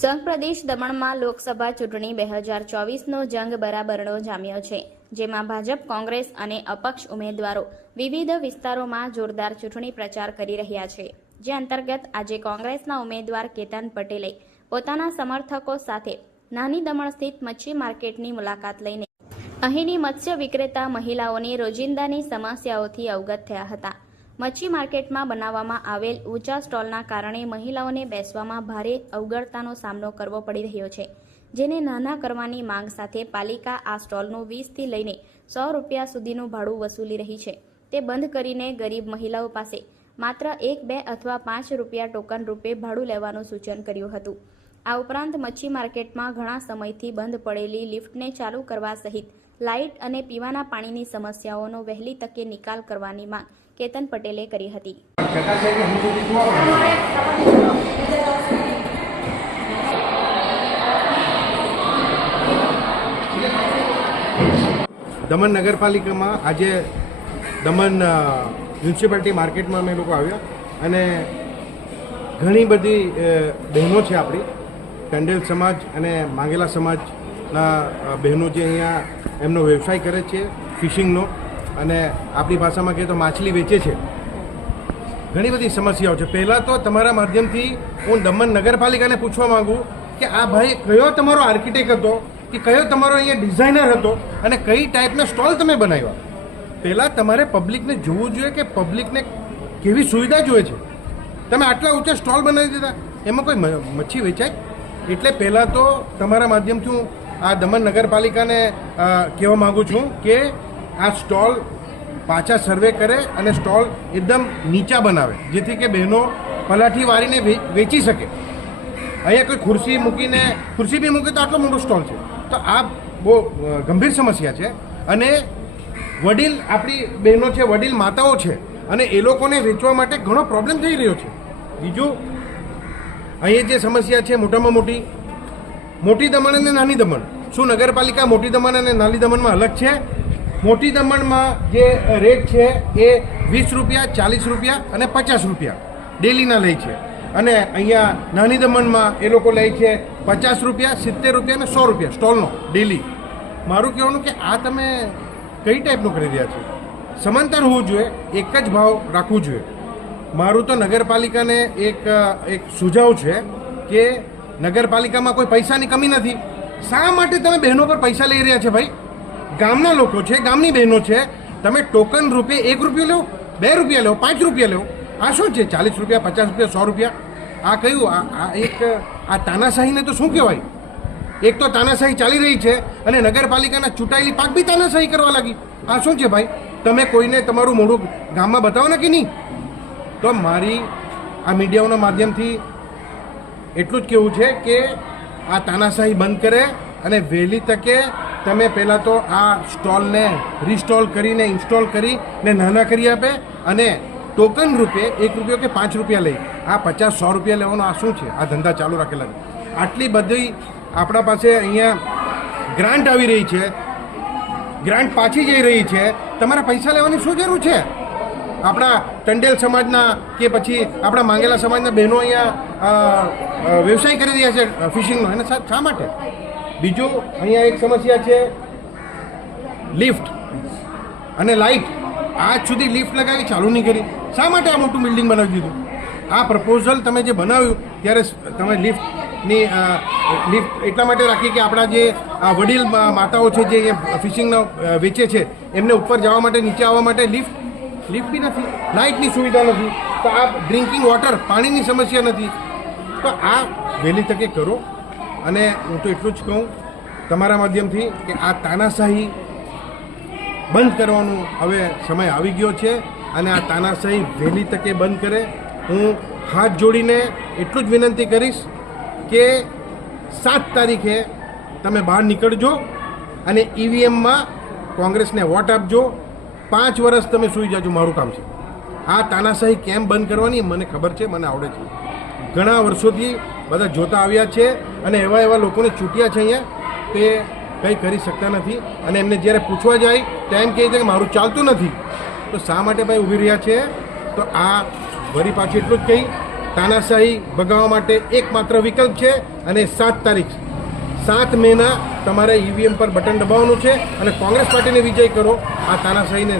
સંઘ પ્રદેશ દમણમાં લોકસભા ચૂંટણી 2024નો જંગ બરાબરનો જામ્યો છે, જેમાં ભાજપ, કોંગ્રેસ અને અપક્ષ ઉમેદવારો વિવિધ વિસ્તારોમાં જોરદાર ચૂંટણી પ્રચાર કરી રહ્યા છે. જે અંતર્ગત આજે કોંગ્રેસના ઉમેદવાર કેતન પટેલે પોતાના સમર્થકો સાથે નાની દમણ સ્થિત મચ્છી માર્કેટની મુલાકાત લઈને અહીંની મત્સ્ય વિક્રેતા મહિલાઓની રોજિંદાની સમસ્યાઓથી અવગત થયા હતા. મચ્છી માર્કેટમાં બનાવવામાં આવેલ ઊંચા સ્ટોલના કારણે મહિલાઓને બેસવામાં ભારે અવગડતાનો સામનો કરવો પડી રહ્યો છે, જેને નાના કરવાની માંગ સાથે પાલિકા આ સ્ટોલનું 20થી લઈને 100 રૂપિયા સુધીનું ભાડું વસૂલી રહી છે. તે બંધ કરીને ગરીબ મહિલાઓ પાસે માત્ર 1, 2 અથવા 5 રૂપિયા ટોકન રૂપે ભાડું લેવાનું સૂચન કર્યું હતું. આ ઉપરાંત મચ્છી માર્કેટમાં ઘણા સમયથી બંધ પડેલી લિફ્ટને ચાલુ કરવા સહિત લાઇટ અને પીવાના પાણીની સમસ્યાઓનો વહેલી તકે નિકાલ કરવાની માંગ કેતન પટેલે કરી હતી. દમણ નગરપાલિકામાં આજે દમણ મ્યુનિસિપાલિટી માર્કેટમાં અમે લોકો આવ્યા અને ઘણી બધી બહેનો છે આપણી ટંડેલ સમાજ અને માંગેલા સમાજના બહેનો જે અહીંયા એમનો વ્યવસાય કરે છે ફિશિંગનો અને આપણી ભાષામાં કહીએ તો માછલી વેચે છે. ઘણી બધી સમસ્યાઓ છે. પહેલાં તો તમારા માધ્યમથી હું દમણ નગરપાલિકાને પૂછવા માગું કે આ ભાઈ કયો તમારો આર્કિટેક્ટ હતો કે કયો તમારો અહીંયા ડિઝાઇનર હતો અને કઈ ટાઈપના સ્ટોલ તમે બનાવ્યા. પહેલાં તમારે પબ્લિકને જોવું જોઈએ કે પબ્લિકને કેવી સુવિધા જોઈએ છે. તમે આટલા ઊંચા સ્ટોલ બનાવી દીધા, એમાં કોઈ મચ્છી વેચાય? એટલે પહેલાં તો તમારા માધ્યમથી હું આ દમણ નગરપાલિકાને કહેવા માગું છું કે આ સ્ટોલ પાછા સર્વે કરે અને સ્ટોલ એકદમ નીચા બનાવે, જેથી કે બહેનો પલાઠી વાળીને વેચી શકે. અહીંયા કોઈ ખુરશી મૂકીને ખુરશી બી મૂકે તો આટલો મોટો સ્ટોલ છે, તો આ બહુ ગંભીર સમસ્યા છે. અને વડીલ આપણી બહેનો છે, વડીલ માતાઓ છે અને એ લોકોને વેચવા માટે ઘણો પ્રોબ્લેમ થઈ રહ્યો છે. બીજું અહીંયા જે સમસ્યા છે મોટામાં મોટી દમણ અને નાની દમણ. શું નગરપાલિકા મોટી દમણ અને નાની દમણમાં અલગ છે? મોટી દમણમાં જે રેટ છે એ 20 રૂપિયા, 40 રૂપિયા અને 50 રૂપિયા ડેલીના લે છે. અને અહીંયા નાની દમણમાં એ લોકો લે છે 50 રૂપિયા, 70 રૂપિયા અને 100 રૂપિયા સ્ટોલનો ડેલી. મારું કહેવાનું કે આ તમે કઈ ટાઈપનું કરી રહ્યા છો? સમાંતર હોવું જોઈએ, એક જ ભાવ રાખવું જોઈએ. મારું તો નગરપાલિકાને એક સુઝાવ છે કે નગરપાલિકામાં કોઈ પૈસાની કમી નથી. શા માટે તમે બહેનો પર પૈસા લઈ રહ્યા છે? ભાઈ, ગામના લોકો છે, ગામની બહેનો છે, તમે ટોકન રૂપે 1 રૂપિયો લો, 2 રૂપિયા લો, 5 રૂપિયા લો. આ શું છે? 40 રૂપિયા, 50 રૂપિયા, 100 રૂપિયા? આ કયું? આ તાનાશાહીને તો શું કહેવાય? એક તો તાનાશાહી ચાલી રહી છે અને નગરપાલિકાના ચૂંટાયેલી પાક બી તાનાશાહી કરવા લાગી. આ શું છે ભાઈ? તમે કોઈને તમારું મોઢું ગામમાં બતાવો ને કે નહીં? તો મારી આ મીડિયાઓના માધ્યમથી એટલું જ કહેવું છે કે આ તાનાશાહી બંધ કરે અને વહેલી તકે તમે પહેલાં તો આ સ્ટોલને રીસ્ટોલ કરીને ઇન્સ્ટોલ કરીને નાના કરી આપે અને ટોકન રૂપે 1 રૂપિયો કે 5 રૂપિયા લઈ આ 50-100 રૂપિયા લેવાનો આ શું છે? આ ધંધા ચાલુ રાખેલા છે. આટલી બધી આપણા પાસે અહીંયા ગ્રાન્ટ આવી રહી છે, ગ્રાન્ટ પાછી જઈ રહી છે, તમારા પૈસા લેવાની શું જરૂર છે? આપણા ટંડેલ સમાજના કે પછી આપણા માંગેલા સમાજના બહેનો અહીંયા વ્યવસાય કરી રહ્યા છે ફિશિંગનો, એને શા માટે? બીજું અહીંયા એક સમસ્યા છે લિફ્ટ અને લાઇટ. આજ સુધી લિફ્ટ લગાવી ચાલુ નહીં કરી. શા માટે આ મોટું બિલ્ડિંગ બનાવી દીધું? આ પ્રપોઝલ તમે જે બનાવ્યું ત્યારે તમે લિફ્ટની લિફ્ટ એટલા માટે રાખી કે આપણા જે વડીલ માતાઓ છે જે ફિશિંગનો વેચે છે એમને ઉપર જવા માટે, નીચે આવવા માટે લિફ્ટ બી નથી, લાઇટની સુવિધા નથી, તો આ ડ્રિંકિંગ વોટર પાણીની સમસ્યા નથી. તો આ વહેલી તકે કરો. અને હું તો એટલું જ કહું તમારા માધ્યમથી કે આ તાનાશાહી બંધ કરવાનું હવે સમય આવી ગયો છે અને આ તાનાશાહી વહેલી તકે બંધ કરે. હું હાથ જોડીને એટલું જ વિનંતી કરીશ કે 7 તારીખે તમે બહાર નીકળજો અને ઈવીએમમાં કોંગ્રેસને વોટ આપજો. 5 વર્ષ તમે સૂઈ જાજો, મારું કામ છે. આ તાનાશાહી કેમ બંધ કરવાની મને ખબર છે, મને આવડે છે. ઘણા વર્ષોથી બધા જોતા આવ્યા છે અને એવા લોકોને ચૂંટ્યા છે અહીંયા તે કંઈ કરી શકતા નથી. અને એમને જ્યારે પૂછવા જાય તો એમ કહે છે કે મારું ચાલતું નથી. તો શા માટે ભાઈ ઊભી રહ્યા છે? તો આ વળી પાછી એટલું જ કહી તાનાશાહી ભગાવવા માટે એકમાત્ર વિકલ્પ છે અને 7 તારીખ 7 મેના તમારે ઈવીએમ પર બટન દબાવવાનું છે અને કોંગ્રેસ પાર્ટીને વિજય કરો. આ તાનાશાહીને